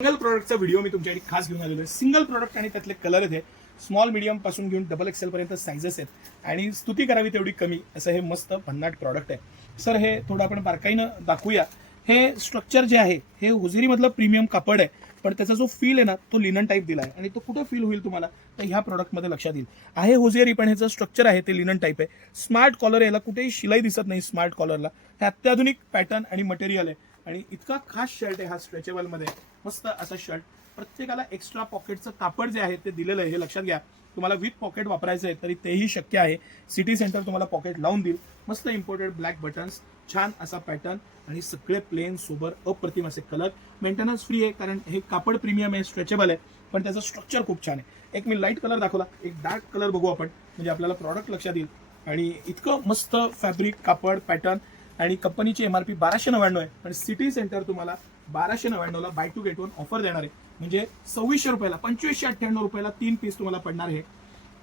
Single प्रोडक्टचा video मी तुमच्यासाठी खास घेऊन आलेलो आहे. सिंगल प्रोडक्ट आणि त्यातले कलर आहेत. स्मॉल मीडियम पासून घेऊन डबल एक्सेल पर्यंत साईजेस आहेत आणि स्तुती करावी तेवढी कमी असं हे मस्त भन्नाट प्रॉडक्ट आहे. सर हे थोडं आपण बारकाईनं दाखवूया. हे स्ट्रक्चर जे आहे हे होजेरीमधलं प्रीमियम कापड आहे, पण त्याचा जो फील आहे ना तो लिनन टाईप दिला आहे आणि तो कुठं फील होईल तुम्हाला तर ह्या प्रोडक्टमध्ये लक्षात येईल. आहे होजेरी पण ह्याचं स्ट्रक्चर आहे ते लिनन टाईप आहे. स्मार्ट कॉलर याला कुठेही शिलाई दिसत नाही. स्मार्ट कॉलरला हे अत्याधुनिक पॅटर्न आणि मटेरियल आहे आणि इतका खास शर्ट आहे हा स्ट्रेचेबलमध्ये. मस्त असा शर्ट. प्रत्येकाला एक्स्ट्रा पॉकेटचं कापड जे आहे ते दिलेलं आहे हे लक्षात घ्या. तुम्हाला विथ पॉकेट वापरायचं आहे तरी तेही शक्य आहे. सिटी सेंटर तुम्हाला पॉकेट लावून देईल. मस्त इम्पोर्टेड ब्लॅक बटन्स, छान असा पॅटर्न आणि सगळे प्लेन सोबर अप्रतिम असे कलर. मेंटेनन्स फ्री आहे कारण हे कापड प्रीमियम आहे, स्ट्रेचेबल आहे, पण त्याचं स्ट्रक्चर खूप छान आहे. एक मी लाईट कलर दाखवला, एक डार्क कलर बघू आपण म्हणजे आपल्याला प्रॉडक्ट लक्षात येईल. आणि इतकं मस्त फॅब्रिक, कापड, पॅटर्न आणि कंपनीची MRP 1299 आहे, पण सिटी सेंटर तुम्हाला 1299ला buy two get one offer देणार आहे. म्हणजे 2600 रुपयाला 2598 रुपयाला 3 पीस तुम्हाला पडणार आहे.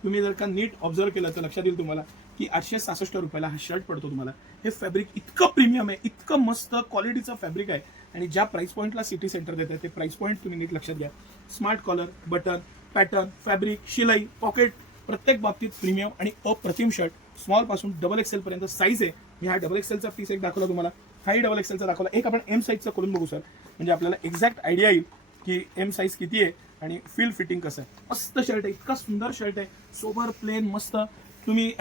तुम्ही जर का नीट ऑब्झर्व केलं तर लक्षात येईल तुम्हाला की 866 रुपयाला हा शर्ट पडतो तुम्हाला. हे फॅब्रिक इतकं प्रीमियम आहे, इतकं मस्त क्वालिटीचं फॅब्रिक आहे आणि ज्या प्राइस पॉईंटला सिटी सेंटर देत आहे ते प्राइस पॉईंट तुम्ही नीट लक्षात घ्या. Smart collar, button, pattern, fabric, शिलाई, पॉकेट प्रत्येक बाबतीत प्रीमियम आणि अप्रतिम शर्ट. स्मॉल पासून डबल एक्सेल पर्यंत साईज आहे. मी हा डबल एक्सेलचा पीस एक दाखवला तुम्हाला, हाही डबल एक्सेलचा दाखवला. एक आपण एम साईजचा करून बघू सर, म्हणजे आपल्याला एक्झॅक्ट आयडिया येईल की एम साईज किती आहे आणि फील फिटिंग कसं आहे. मस्त शर्ट आहे, इतका सुंदर शर्ट आहे, सोबर प्लेन मस्त. तुम्ही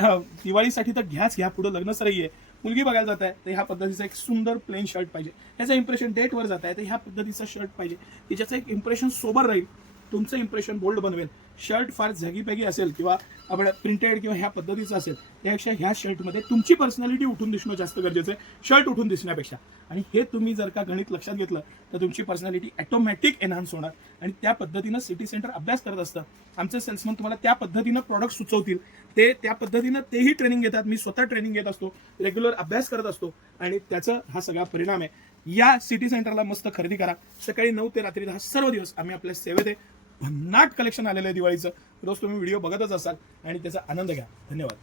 दिवाळीसाठी तर घ्या, पुढे लग्न सरही आहे, मुलगी बघायला जात आहे तर ह्या पद्धतीचं एक सुंदर प्लेन शर्ट पाहिजे. ह्याचं इम्प्रेशन डेटवर जात आहे तर ह्या पद्धतीचं शर्ट पाहिजे की ज्याचं एक इम्प्रेशन सोबर राहील, तुमचं इम्प्रेशन बोल्ड बनवेल. शर्ट फार झगीपॅगी असेल किंवा आपण प्रिंटेड किंवा ह्या पद्धतीचं असेल त्यापेक्षा ह्या शर्टमध्ये तुमची पर्सनॅलिटी उठून दिसणं जास्त गरजेचं आहे शर्ट उठून दिसण्यापेक्षा. आणि हे तुम्ही जर का गणित लक्षात घेतलं तर तुमची पर्सनॅलिटी ऑटोमॅटिक एनहान्स होणार आणि त्या पद्धतीनं सिटी सेंटर अभ्यास करत असतं. आमचे सेल्समन तुम्हाला त्या पद्धतीनं प्रॉडक्ट सुचवतील, ते त्या पद्धतीनं तेही ट्रेनिंग घेतात. मी स्वतः ट्रेनिंग घेत असतो, रेग्युलर अभ्यास करत असतो आणि त्याचा हा सगळा परिणाम आहे. या सिटी सेंटरला मस्त खरेदी करा. सकाळी 9 ते रात्री 10 सर्व दिवस आम्ही आपल्या सेवेत आहे. भन्नाट कलेक्शन आलेलं आहे दिवाळीचं. रोज तुम्ही व्हिडिओ बघतच असाल आणि त्याचा आनंद घ्या. धन्यवाद.